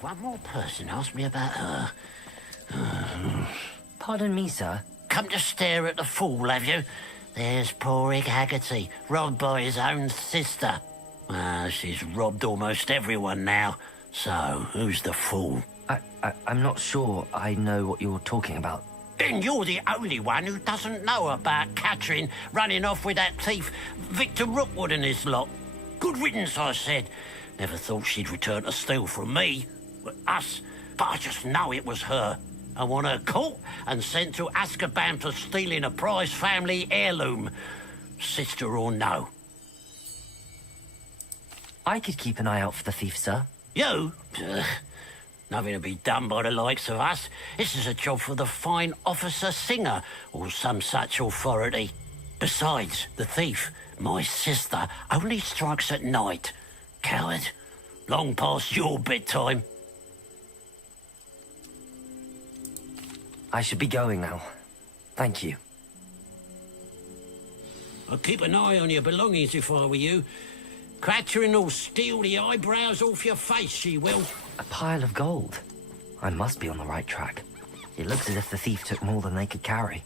one more person asked me about her. Pardon me, sir. Come to stare at the fool, have you? There's poor Ig Haggerty, robbed by his own sister. She's robbed almost everyone now. So, who's the fool? I'm not sure I know what you're talking about. Then you're the only one who doesn't know about Catherine running off with that thief, Victor Rookwood and his lot. Good riddance, I said. Never thought she'd return to steal from me, us, but I just know it was her. I want her caught and sent to Azkaban for stealing a prize family heirloom. Sister or no. I could keep an eye out for the thief, sir. You? Nothing to be done by the likes of us. This is a job for the fine officer Singer, or some such authority. Besides, the thief, my sister, only strikes at night. Coward. Long past your bedtime. I should be going now. Thank you. I'd keep an eye on your belongings if I were you. Catherine will steal the eyebrows off your face, she will. A pile of gold. I must be on the right track. It looks as if the thief took more than they could carry.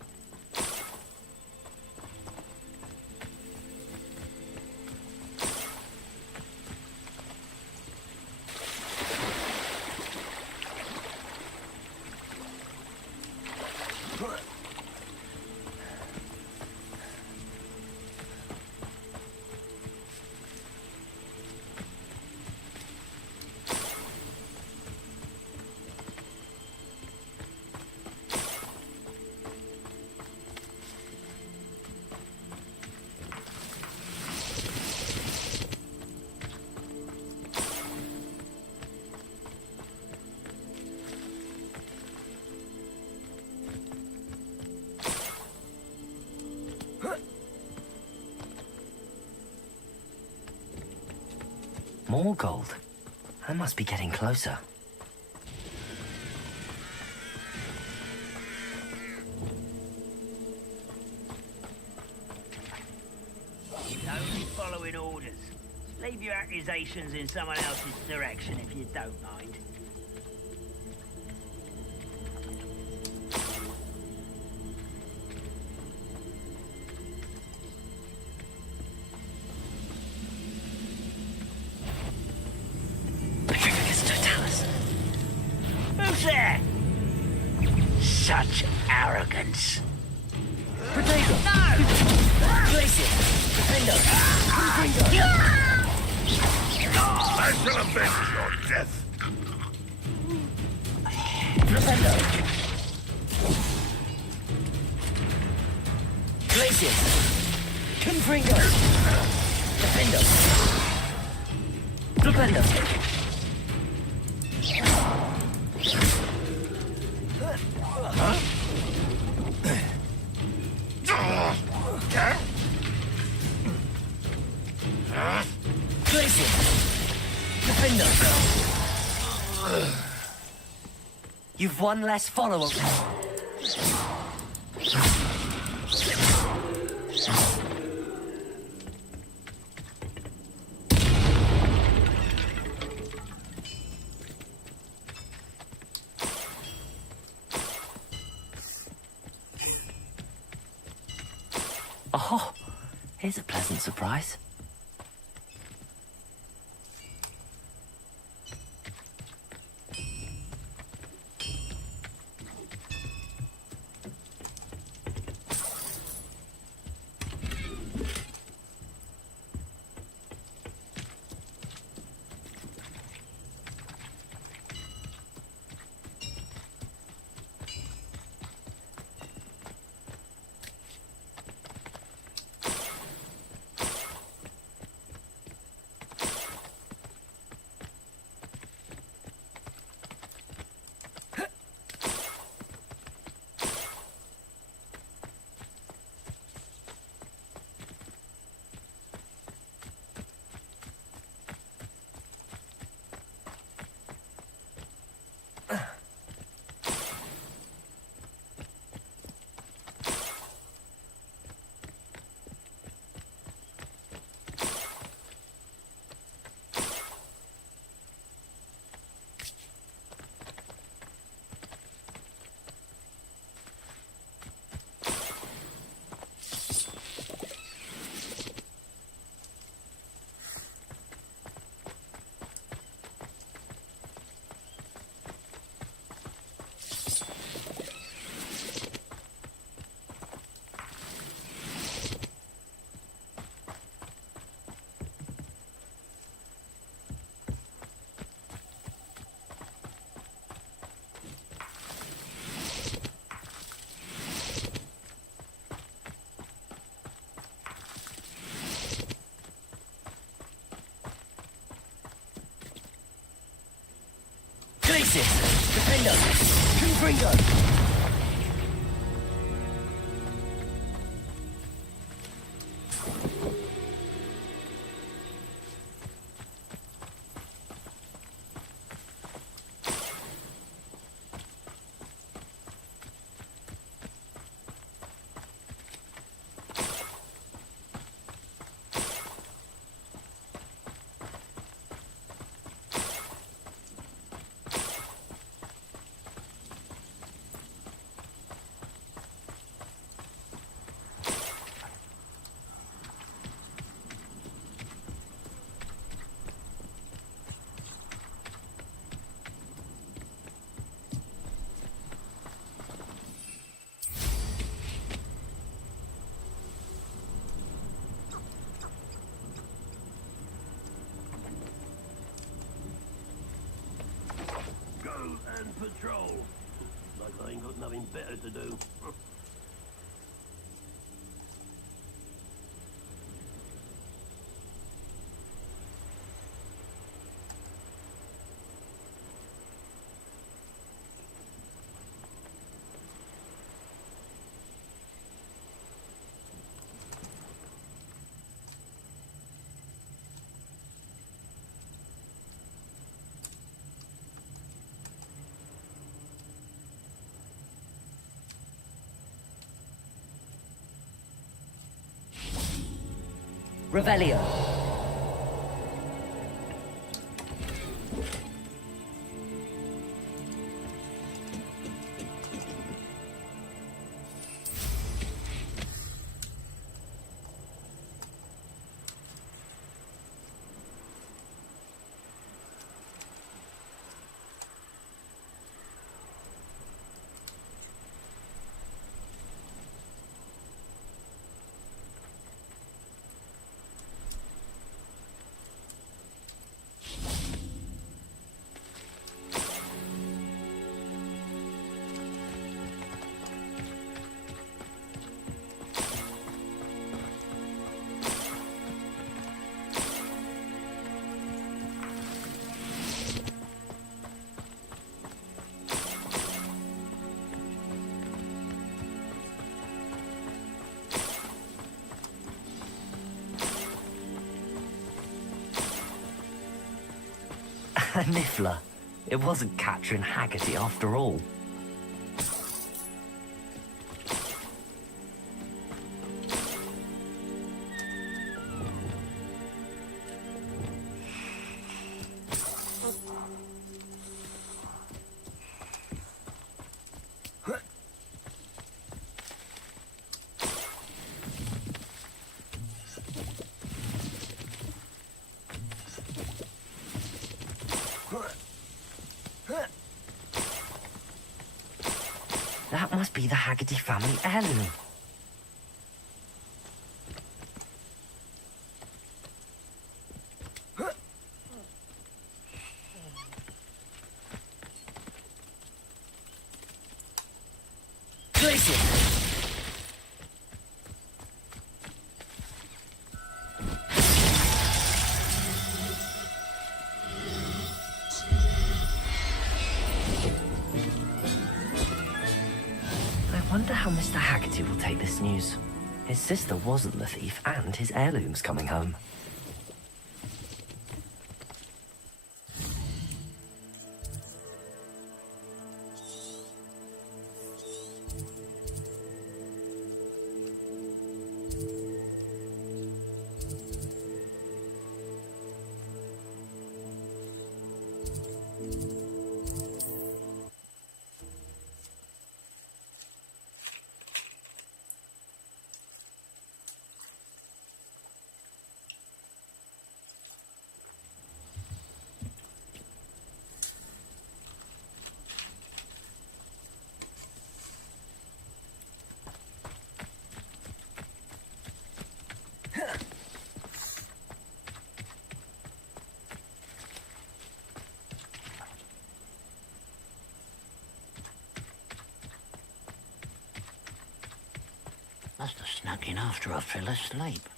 More gold. I must be getting closer. He's only following orders. Leave your accusations in someone else's direction if you don't mind. Who's there? Such arrogance. Potato! No! Place it! Defender! I shall avenge your death. Defender! Place it! Confringo! Defender! Defender! Place it! Defender! You've one less follower. Oh, here's a pleasant surprise. Glacius! Defender! Confringo! And patrol. Like I ain't got nothing better to do. Revelio. A Niffler. It wasn't Catherine Haggerty after all. That must be the Haggerty family heirloom. Glacier! I wonder how Mr. Haggerty will take this news. His sister wasn't the thief, and his heirloom's coming home. Must have snuck in after I fell asleep.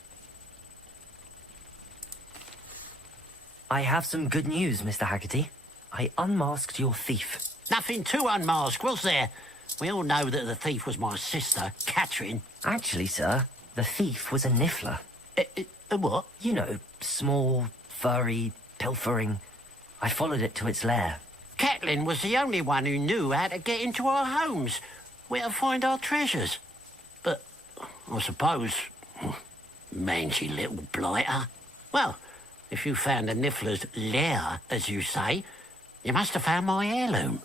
I have some good news, Mr. Haggerty. I unmasked your thief. Nothing to unmask, was there? We all know that the thief was my sister, Catherine. Actually, sir, the thief was a niffler. A what? You know, small, furry, pilfering. I followed it to its lair. Catelyn was the only one who knew how to get into our homes, where to find our treasures. But I suppose, mangy little blighter. Well, if you found the niffler's lair, as you say, you must have found my heirloom.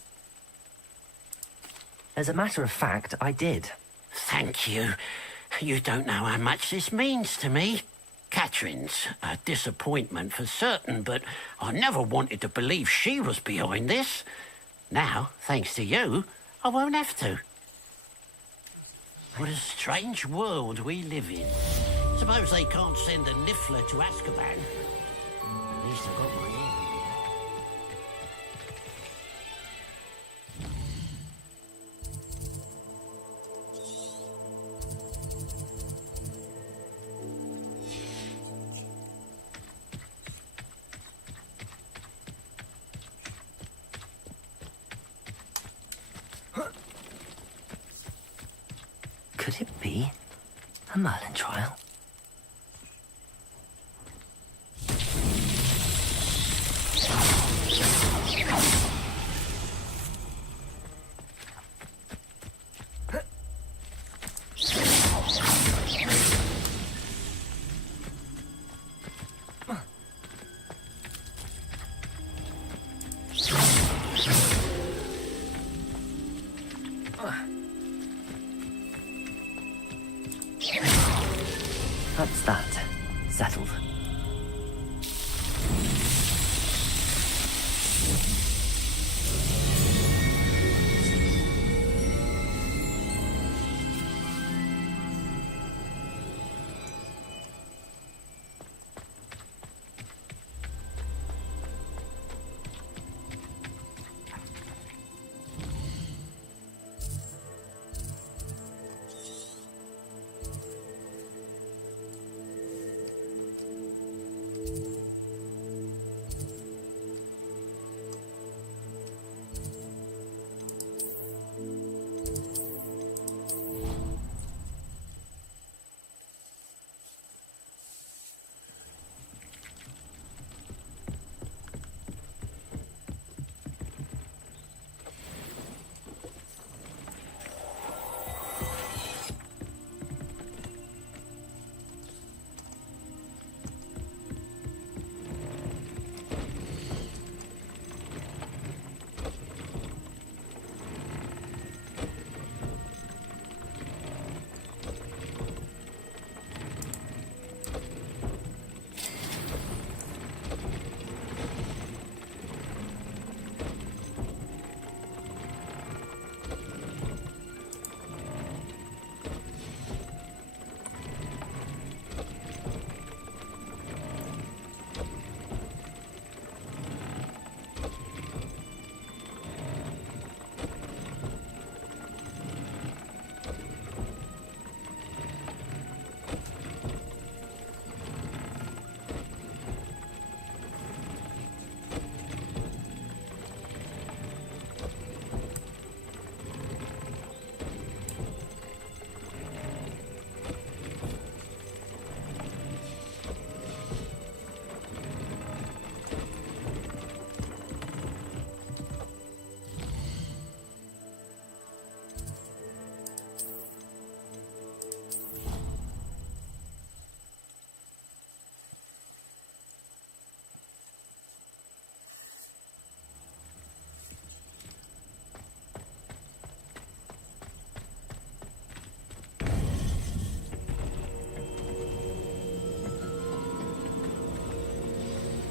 As a matter of fact, I did. Thank you. You don't know how much this means to me. Catherine's a disappointment for certain, but I never wanted to believe she was behind this. Now, thanks to you, I won't have to. What a strange world we live in. Suppose they can't send a niffler to Azkaban. At least I got my heirloom. Could it be a Merlin trial? That's that. Settled.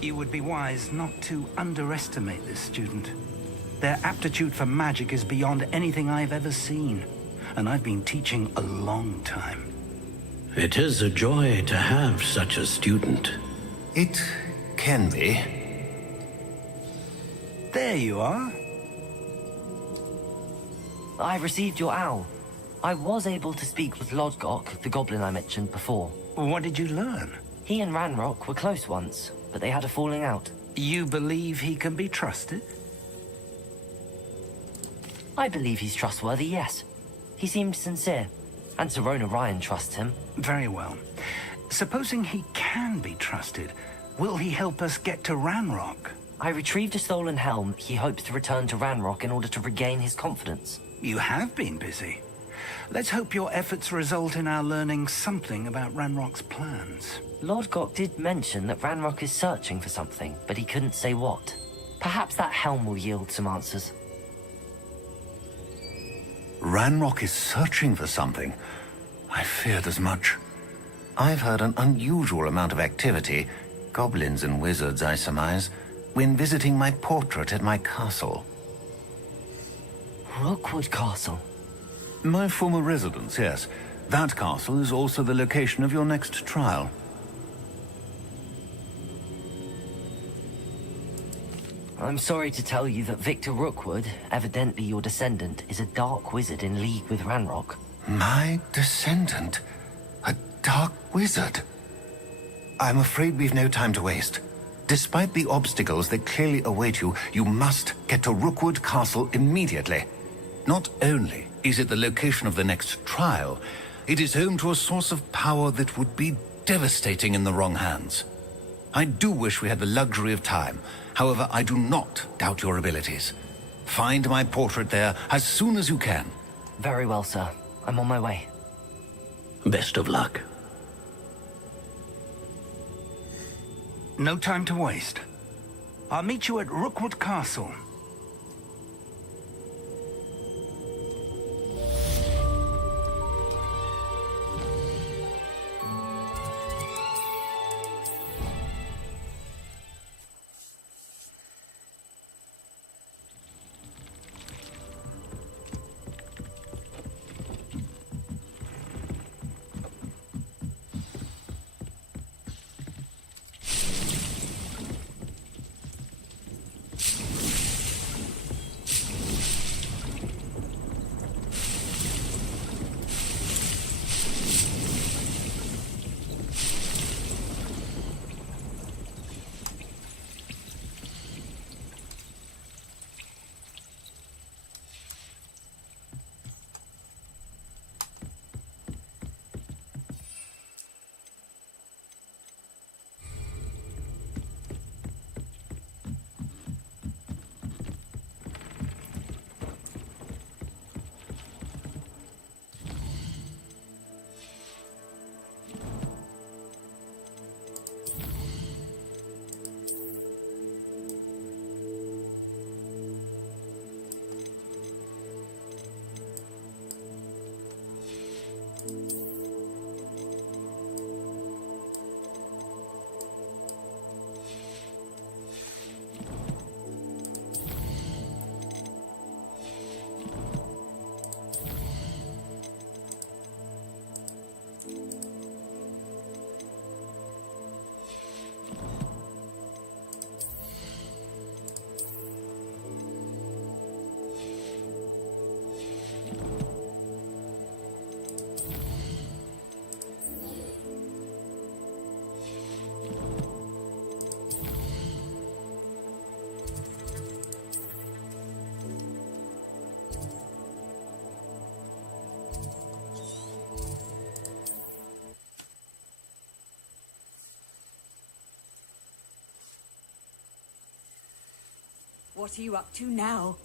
You would be wise not to underestimate this student. Their aptitude for magic is beyond anything I've ever seen, and I've been teaching a long time. It is a joy to have such a student. It can be. There you are. I received your owl. I was able to speak with Lodgok, the goblin I mentioned before. What did you learn? He and Ranrock were close once, but they had a falling out. You believe he can be trusted? I believe he's trustworthy, yes. He seemed sincere, and Sirona Ryan trusts him. Very well. Supposing he can be trusted, will he help us get to Ranrock? I retrieved a stolen helm. He hopes to return to Ranrock in order to regain his confidence. You have been busy. Let's hope your efforts result in our learning something about Ranrock's plans. Lord Gok did mention that Ranrock is searching for something, but he couldn't say what. Perhaps that helm will yield some answers. Ranrock is searching for something. I feared as much. I've heard an unusual amount of activity, goblins and wizards, I surmise, when visiting my portrait at my castle. Rookwood Castle. My former residence, yes. That castle is also the location of your next trial. I'm sorry to tell you that Victor Rookwood, evidently your descendant, is a dark wizard in league with Ranrock. My descendant? A dark wizard? I'm afraid we've no time to waste. Despite the obstacles that clearly await you, you must get to Rookwood Castle immediately. Not only is it the location of the next trial, it is home to a source of power that would be devastating in the wrong hands. I do wish we had the luxury of time. However, I do not doubt your abilities. Find my portrait there as soon as you can. Very well, sir. I'm on my way. Best of luck. No time to waste. I'll meet you at Rookwood Castle. What are you up to now?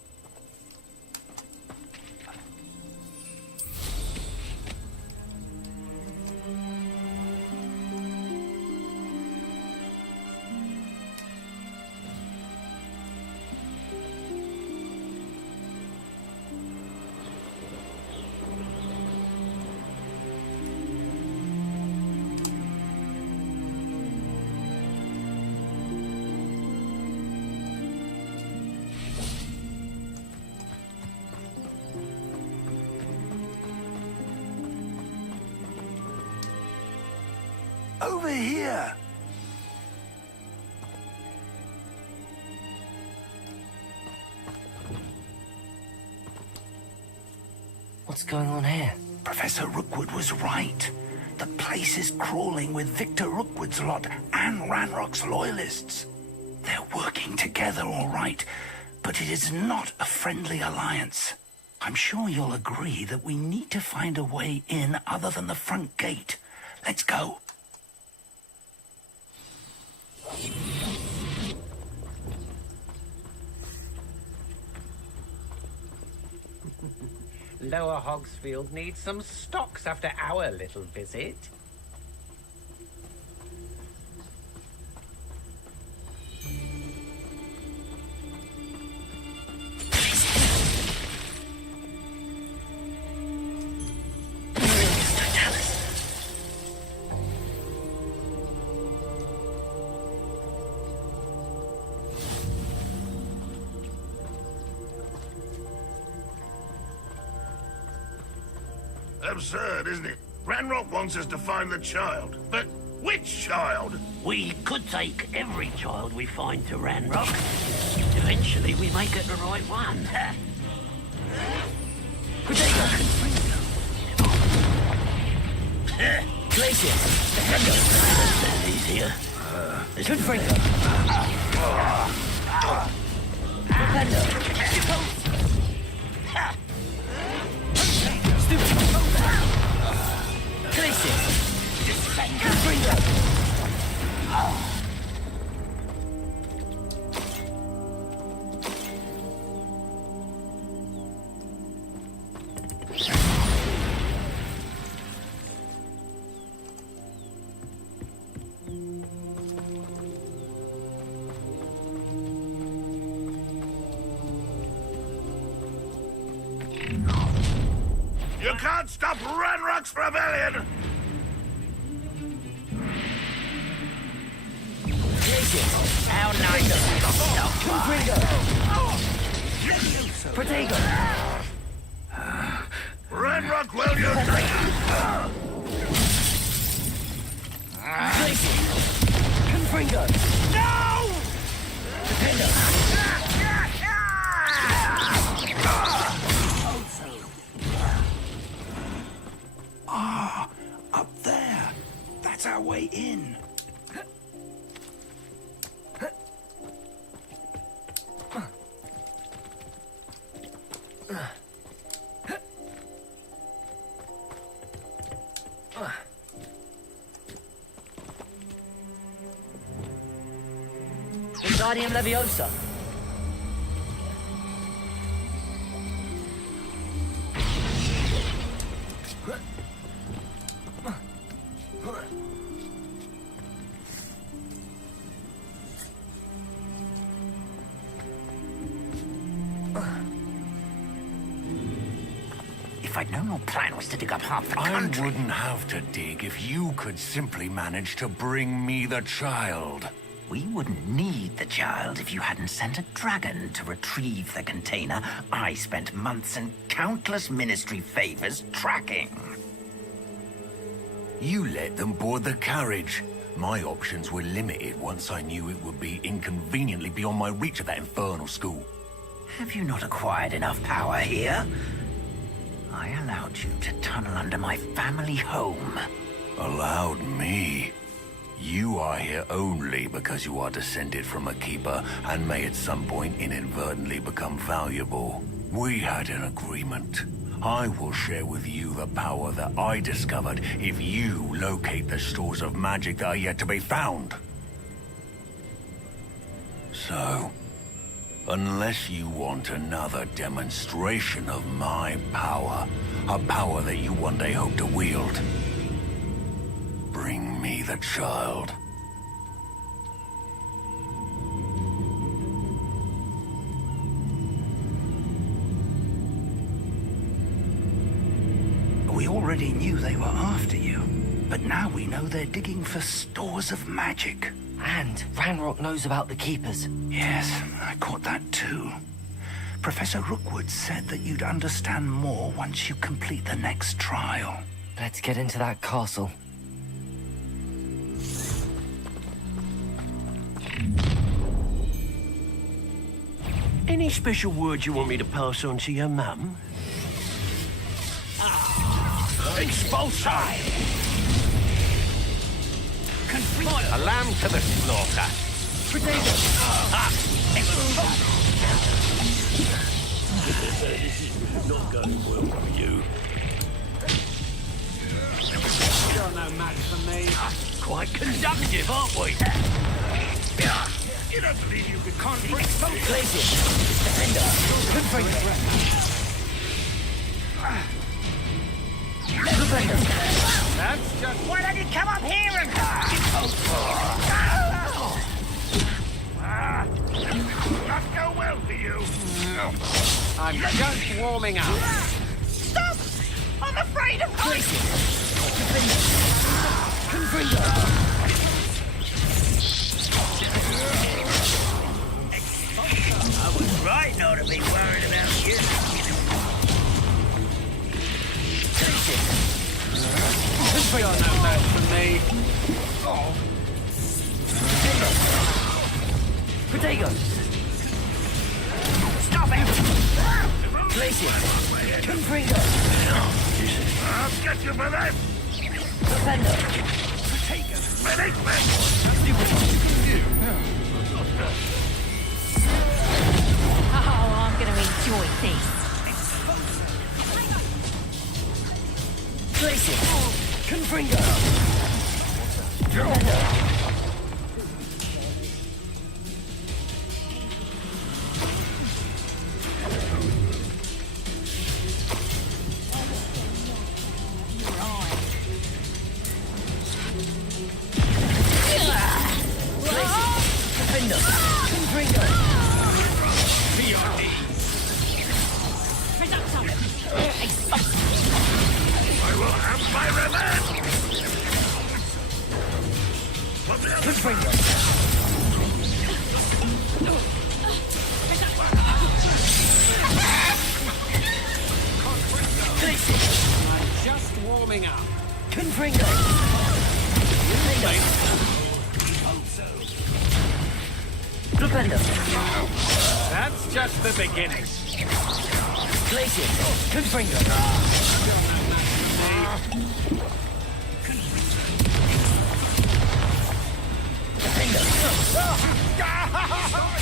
Over here! What's going on here? Professor Rookwood was right. The place is crawling with Victor Rookwood's lot and Ranrock's loyalists. They're working together, all right, but it is not a friendly alliance. I'm sure you'll agree that we need to find a way in other than the front gate. Let's go. Lower Hogsfield needs some stocks after our little visit. Absurd, isn't it? Ranrock wants us to find the child. But which child? We could take every child we find to Ranrock. Eventually we may get the right one. Glacier! That's easier. Confringo! You can't stop Ranrock's rebellion! How nice of you to stop by. Protego! Ranrock will you Confringo! No! Up there. That's our way in. Wingardium Leviosa! If I'd known your plan was to dig up half the I country... wouldn't have to dig if you could simply manage to bring me the child. We wouldn't need the child if you hadn't sent a dragon to retrieve the container I spent months and countless ministry favors tracking. You let them board the carriage. My options were limited once I knew it would be inconveniently beyond my reach at that infernal school. Have you not acquired enough power here? I allowed you to tunnel under my family home. Allowed me? You are here only because you are descended from a keeper and may at some point inadvertently become valuable. We had an agreement. I will share with you the power that I discovered if you locate the stores of magic that are yet to be found. So, unless you want another demonstration of my power, a power that you one day hope to wield, bring me the child. We already knew they were after you, but now we know they're digging for stores of magic. And Ranrock knows about the Keepers. Yes, I caught that too. Professor Rookwood said that you'd understand more once you complete the next trial. Let's get into that castle. Any special words you want me to pass on to your mum? Expulsai! A lamb to the slaughter. This is not go. effective, aren't we? You don't believe you could Glacier. Defender. Confringo. Defender. That's just... Why don't you come up here and... not go well for you. I'm just warming up. Stop! I'm afraid of heights! Defender. Confringo. I was right not to be worried about you. You're no match for me. Protego. Stop it! Glacier. Confringo. I'll get you for that. Defender. Medic, Oh, I'm gonna enjoy this. Glacier. Confringo. Defender. Defender. Confringo. I will have my revenge. From the other Confringo. Glacier. I'm just warming up. Confringo. Defender. That's just the beginning. Glacier. Confringo. Defender.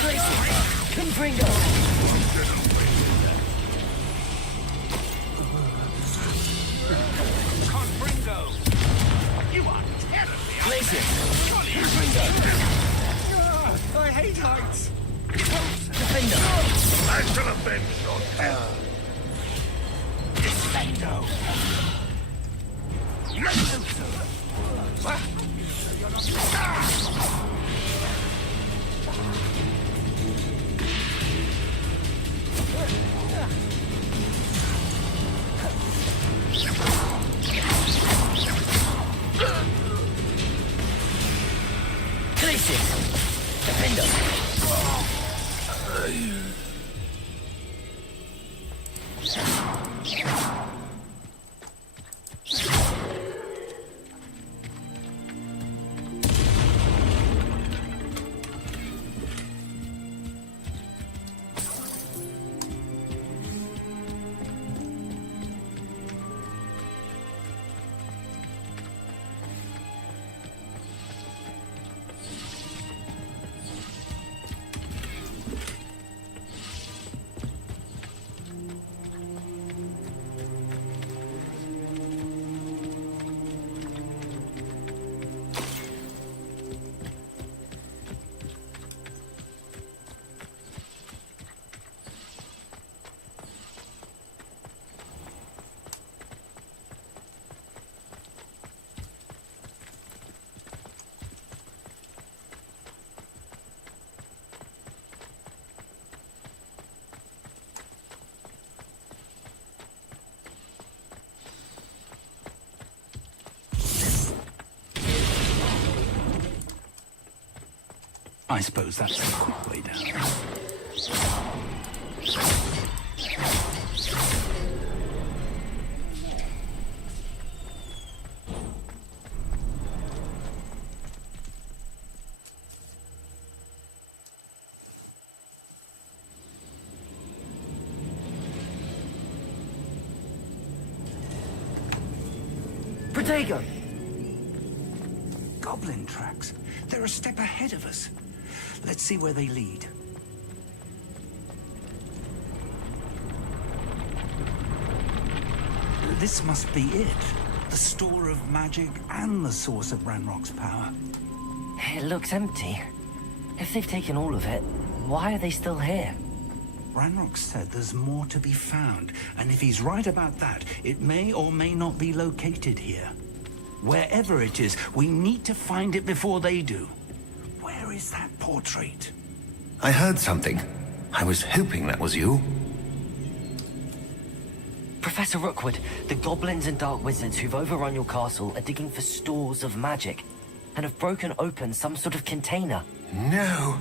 Glacier. Confringo. Confringo. You are terribly Glacier. Confringo. I hate heights. Defender. I shall avenge your death. Defendo. Glacier. Defender. I suppose that's the quick way down. Protego. Goblin tracks. They're a step ahead of us. Let's see where they lead. This must be it. The store of magic and the source of Ranrock's power. It looks empty. If they've taken all of it, why are they still here? Ranrock said there's more to be found, and if he's right about that, it may or may not be located here. Wherever it is, we need to find it before they do. Where is that portrait? I heard something. I was hoping that was you. Professor Rookwood, the goblins and dark wizards who've overrun your castle are digging for stores of magic, and have broken open some sort of container. No.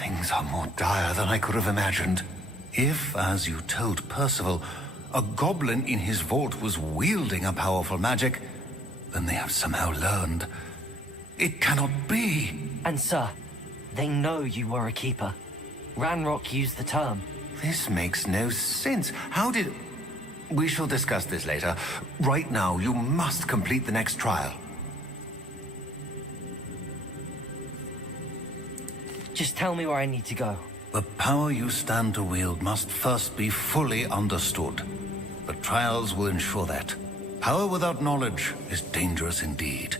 Things are more dire than I could have imagined. If, as you told Percival, a goblin in his vault was wielding a powerful magic, then they have somehow learned. It cannot be. And sir, they know you were a keeper. Ranrock used the term. This makes no sense. How did... We shall discuss this later. Right now, you must complete the next trial. Just tell me where I need to go. The power you stand to wield must first be fully understood. The trials will ensure that. Power without knowledge is dangerous indeed.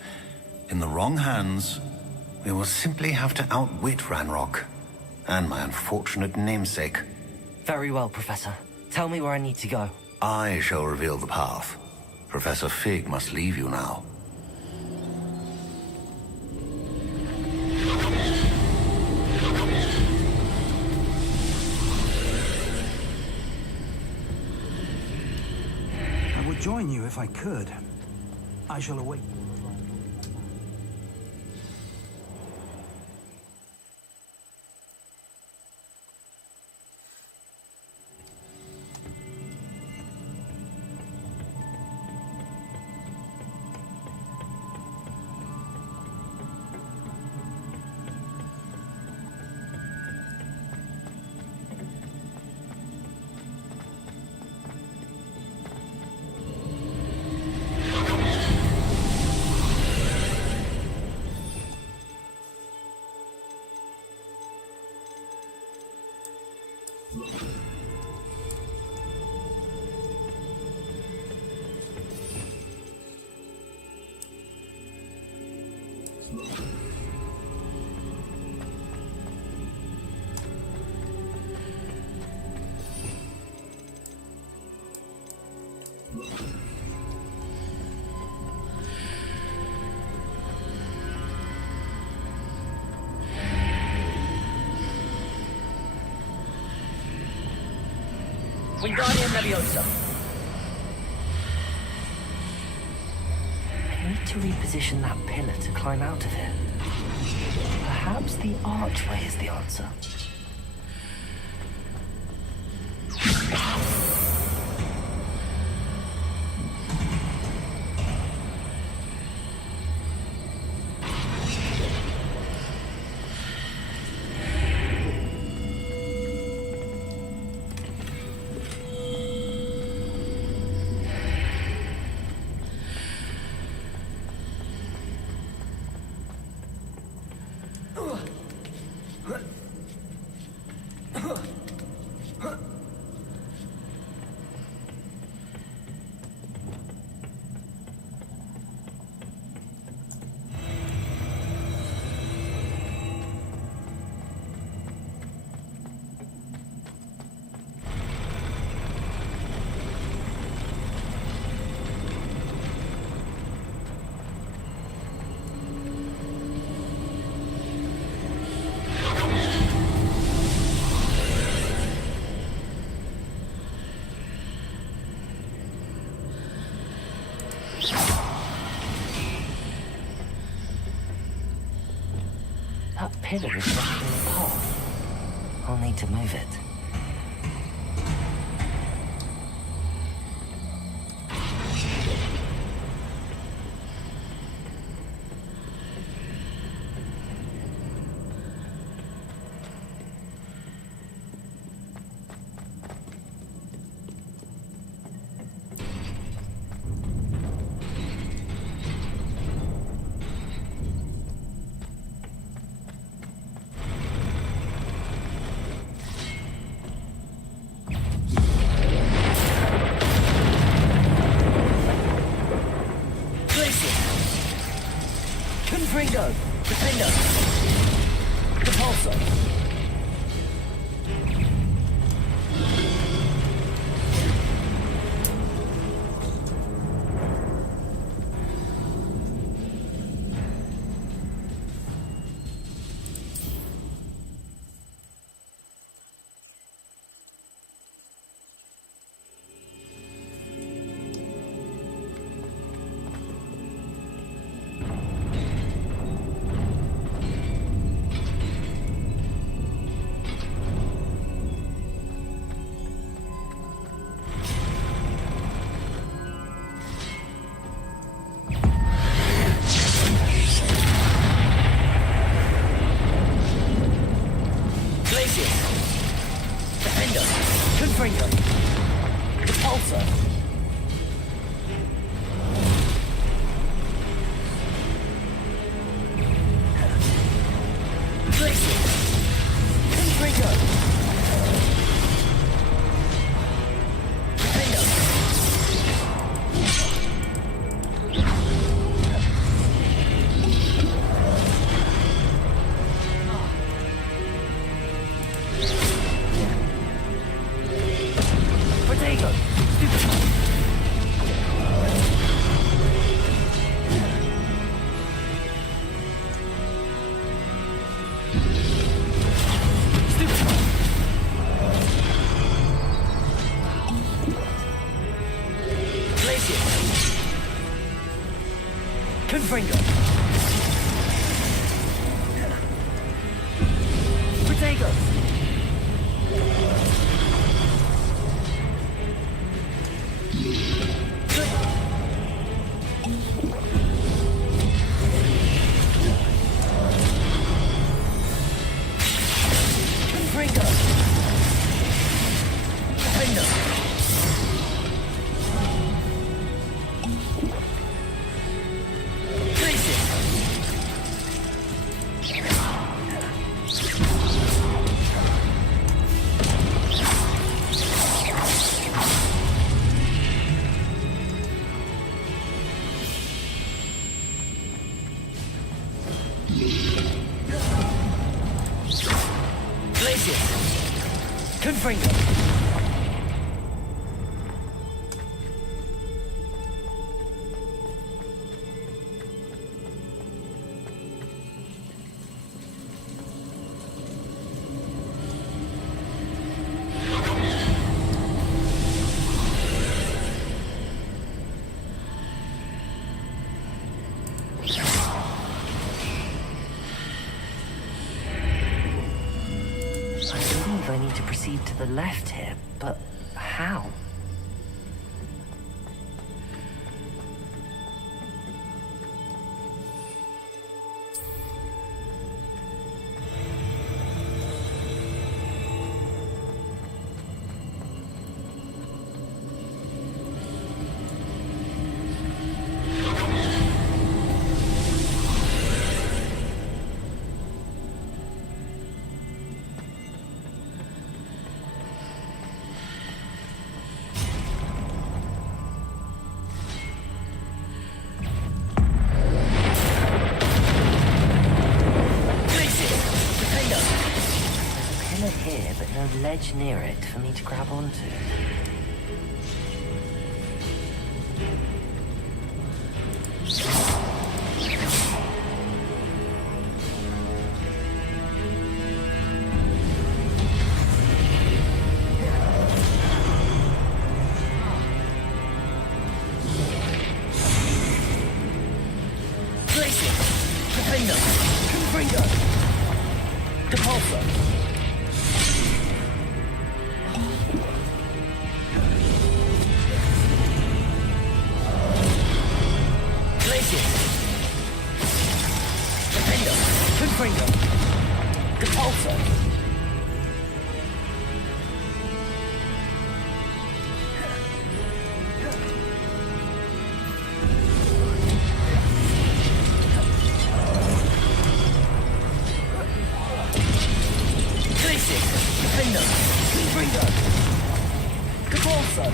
In the wrong hands, we will simply have to outwit Ranrock and my unfortunate namesake. Very well, Professor. Tell me where I need to go. I shall reveal the path. Professor Fig must leave you now. I would join you if I could. I shall await. Wingardium Leviosa. I need to reposition that pillar to climb out of it. Perhaps the archway is the answer. That pillar is blocking the path. I'll need to move it. Defender. Confringo. Repulsor. Glacier. Confringo. Defender. Protego. Glacier. Confringo. Protego. Confringo. Defender. Glacier. Glacier. Confringo. I believe I need to proceed to the left here, but how? Here, but no ledge near it for me to grab onto. Glacier! Defender! Confringo! Depulsor! Defender! Confringo! Depulsor! Glacier! Defender! Confringo! Depulsor!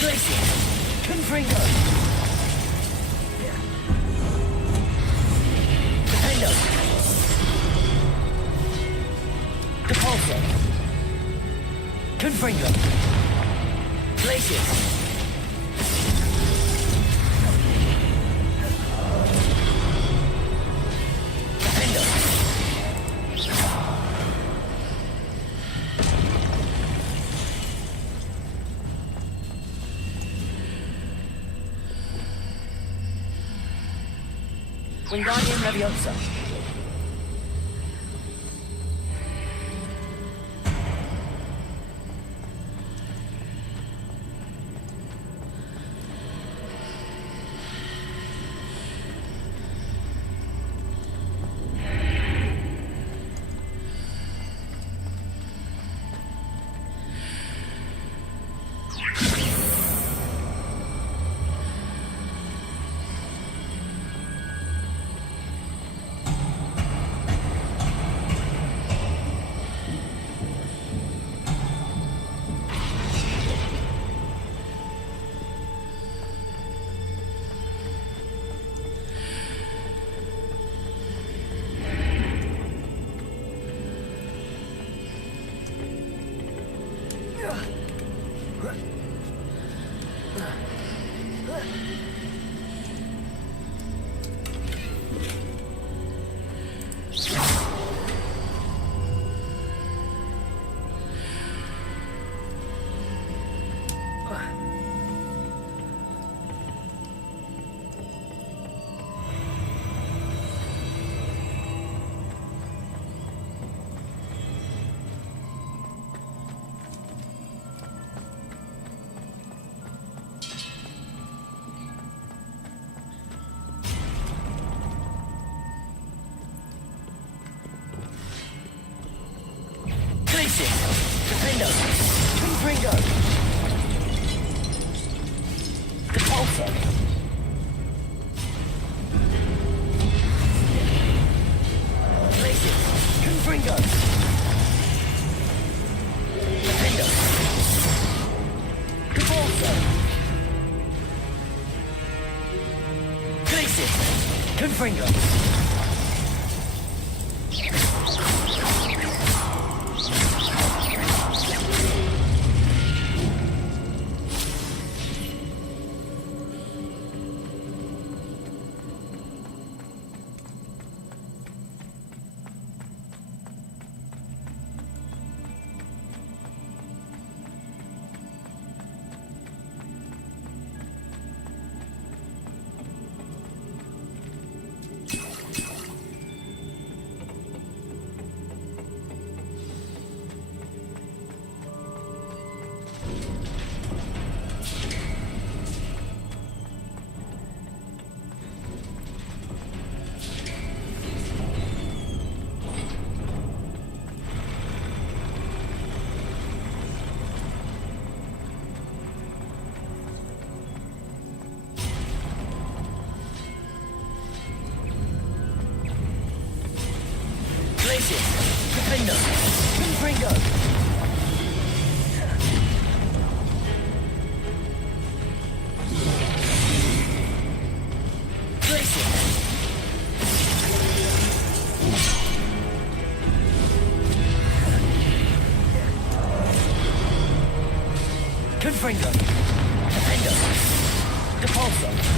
Glacier! Confringo! Defender! Depulsor! Confringo! Glacier! Defender! Wingardium Leviosa. Defender. Confringo. Repulsor. Glacius. Confringo. Defender. Repulsor. Glacius. Confringo. Defender. Confringo. Glacius. Confringo. Defender. Repulsor.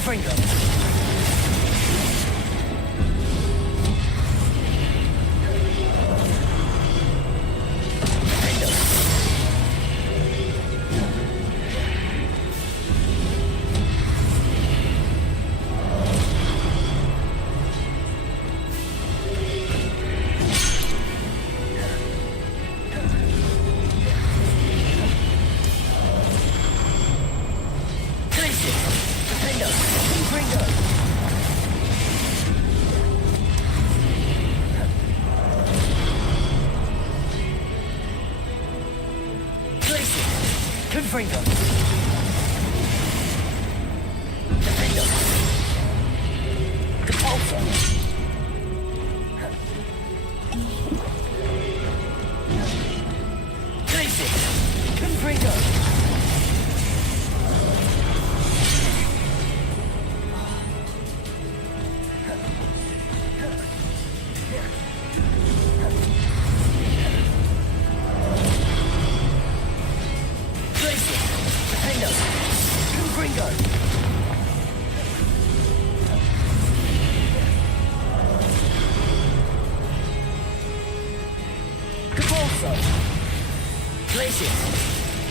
Confringo. Confringo. Defender. Repulsor. Glacius. Confringo. Glacius.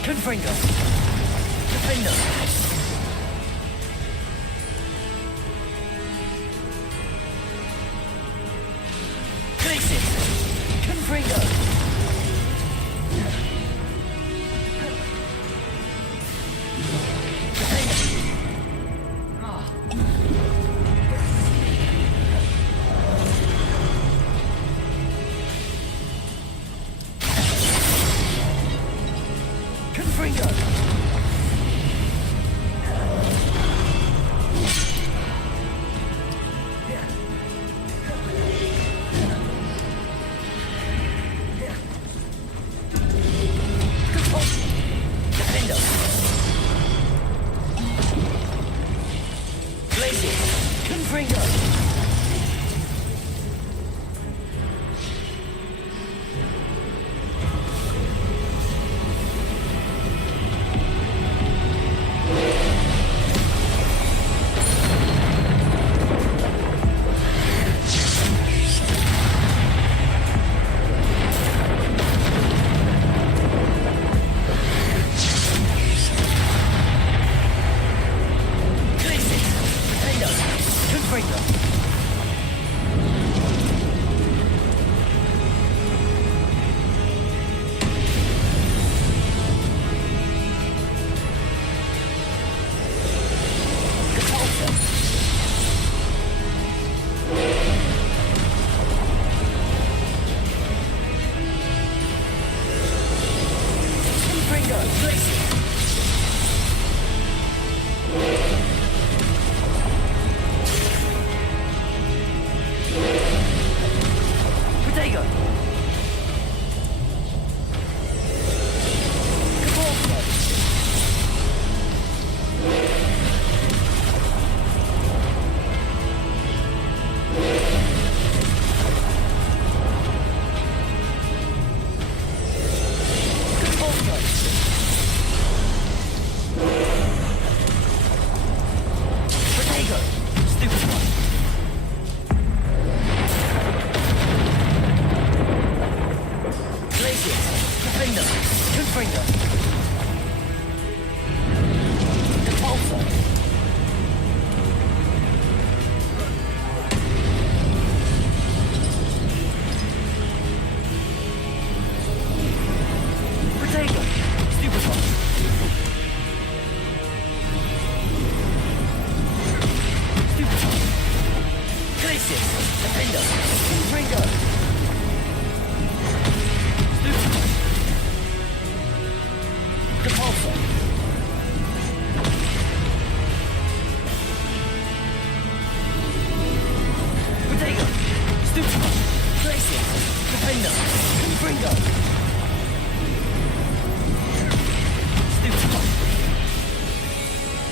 Confringo. Defender. Glacius. Confringo.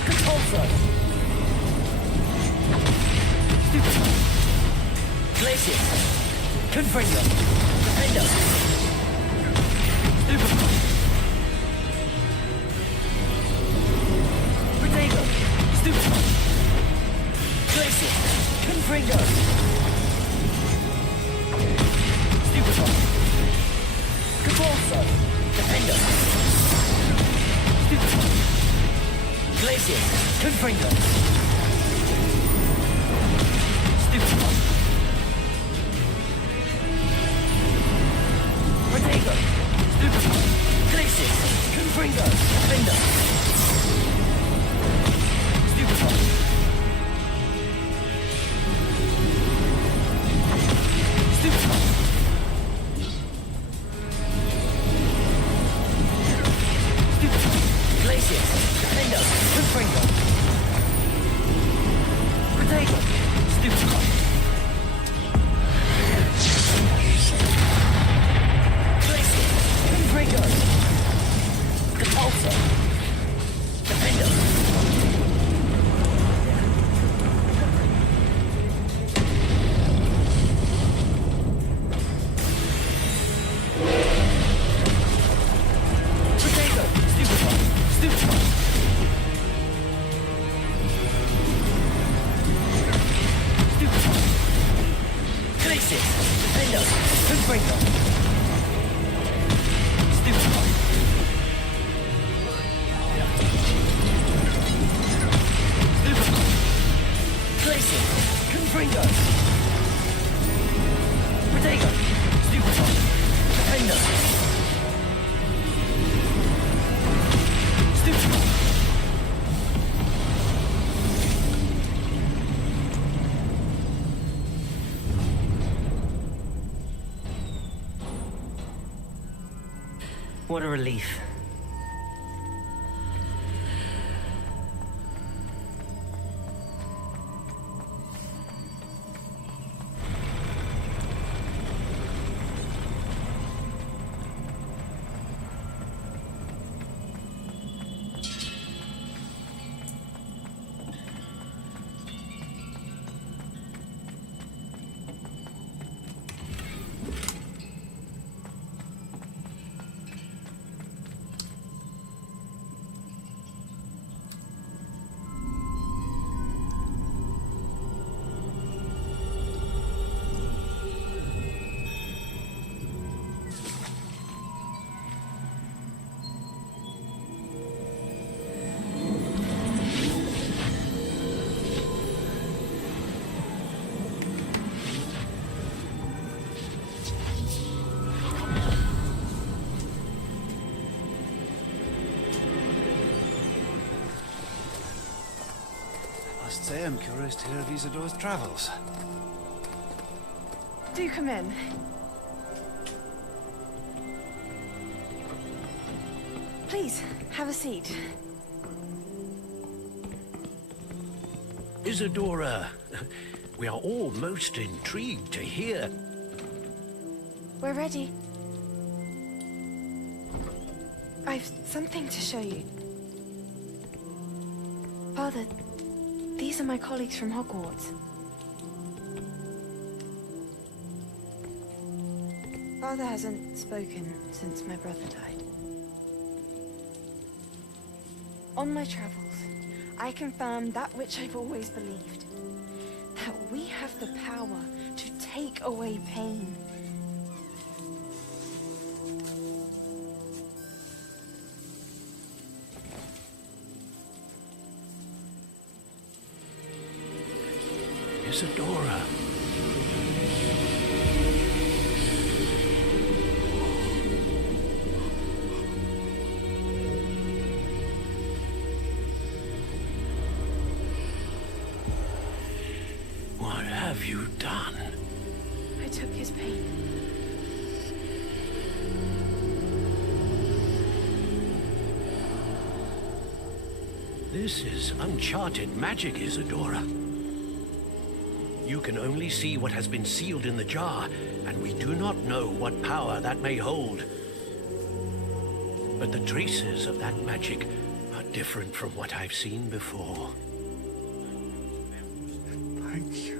Repulsor! Stupefy! Glacius! Confringo! Defender! Stupefy! Protego! Stupefy! Glacius! Confringo! Stupefy! Repulsor! Defender! Stupefy! Glacius! Confringo! Stupefy! Protego! Stupefy! Glacius! Confringo! Defender! Stupefy! Stupefy! Stupefy! Glacius! Defender! Confringo! Protego! Stupefy! Glacius! Confringo! Repulsor! Defender! Protego! Stupefy! Stupefy! Stupefy! Glacius! Defender! Confringo! Stupefy! Stupefy! Glacius! Confringo! Protego! Stupefy! Defender! Stupefy! What a relief. Must say I'm curious to hear of Isidore's travels. Do come in. Please, have a seat. Isadora, we are all most intrigued to hear. We're ready. I've something to show you. Father, these are my colleagues from Hogwarts. Father hasn't spoken since my brother died. On my travels, I confirmed that which I've always believed. That we have the power to take away pain. Isadora. What have you done? I took his pain. This is uncharted magic, Isadora. You can only see what has been sealed in the jar, and we do not know what power that may hold. But the traces of that magic are different from what I've seen before. Thank you.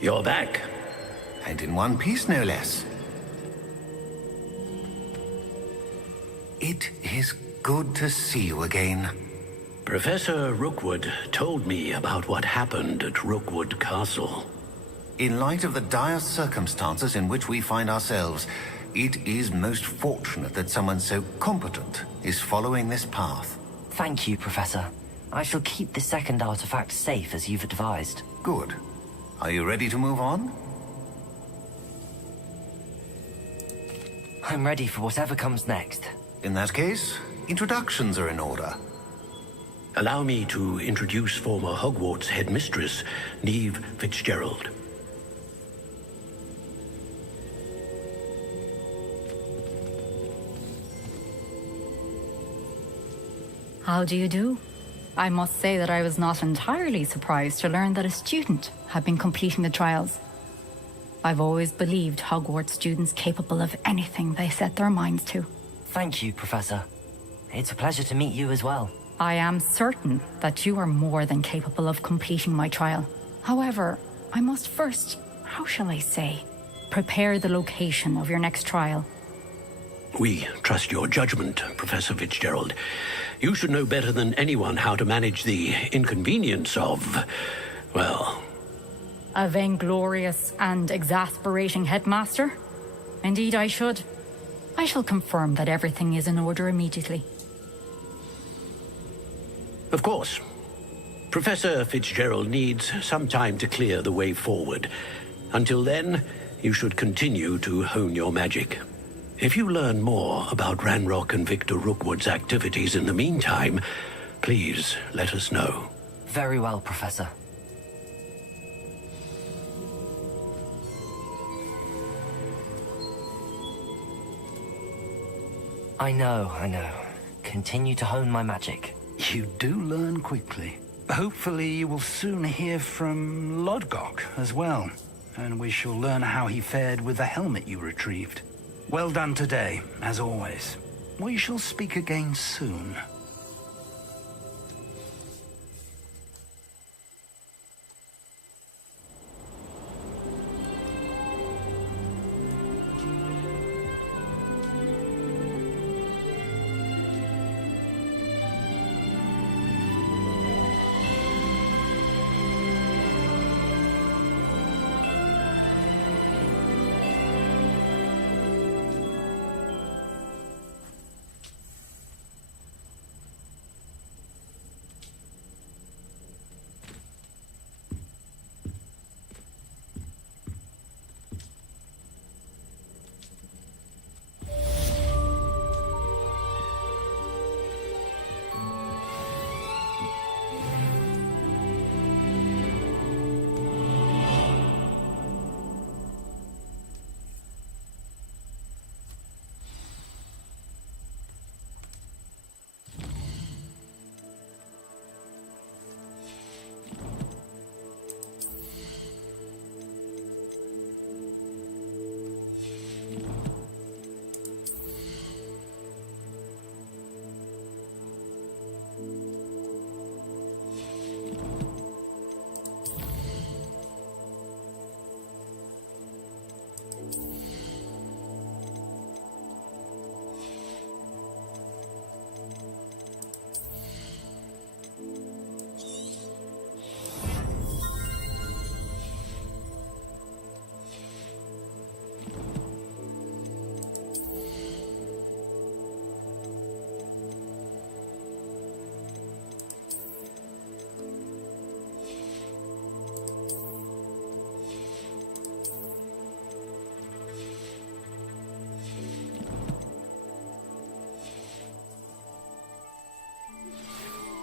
You're back. And in one piece, no less. It is good to see you again. Professor Rookwood told me about what happened at Rookwood Castle. In light of the dire circumstances in which we find ourselves, it is most fortunate that someone so competent is following this path. Thank you, Professor. I shall keep the second artifact safe as you've advised. Good. Are you ready to move on? I'm ready for whatever comes next. In that case, introductions are in order. Allow me to introduce former Hogwarts headmistress, Neve Fitzgerald. How do you do? I must say that I was not entirely surprised to learn that a student had been completing the trials. I've always believed Hogwarts students capable of anything they set their minds to. Thank you, Professor. It's a pleasure to meet you as well. I am certain that you are more than capable of completing my trial. However, I must first, how shall I say, prepare the location of your next trial. We trust your judgment, Professor Fitzgerald. You should know better than anyone how to manage the inconvenience of, well... A vainglorious and exasperating headmaster? Indeed I should. I shall confirm that everything is in order immediately. Of course. Professor Fitzgerald needs some time to clear the way forward. Until then, you should continue to hone your magic. If you learn more about Ranrock and Victor Rookwood's activities in the meantime, please let us know. Very well, Professor. I know. Continue to hone my magic. You do learn quickly. Hopefully you will soon hear from Lodgok as well, and we shall learn how he fared with the helmet you retrieved. Well done today, as always. We shall speak again soon.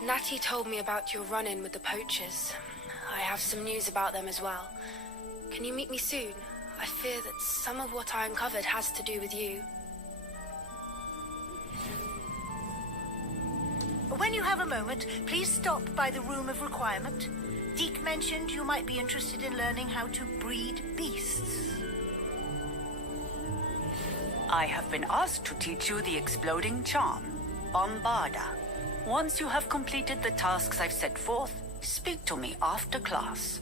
Natty told me about your run-in with the poachers. I have some news about them as well. Can you meet me soon? I fear that some of what I uncovered has to do with you. When you have a moment, please stop by the Room of Requirement. Deke mentioned you might be interested in learning how to breed beasts. I have been asked to teach you the exploding charm, Bombarda. Once you have completed the tasks I've set forth, speak to me after class.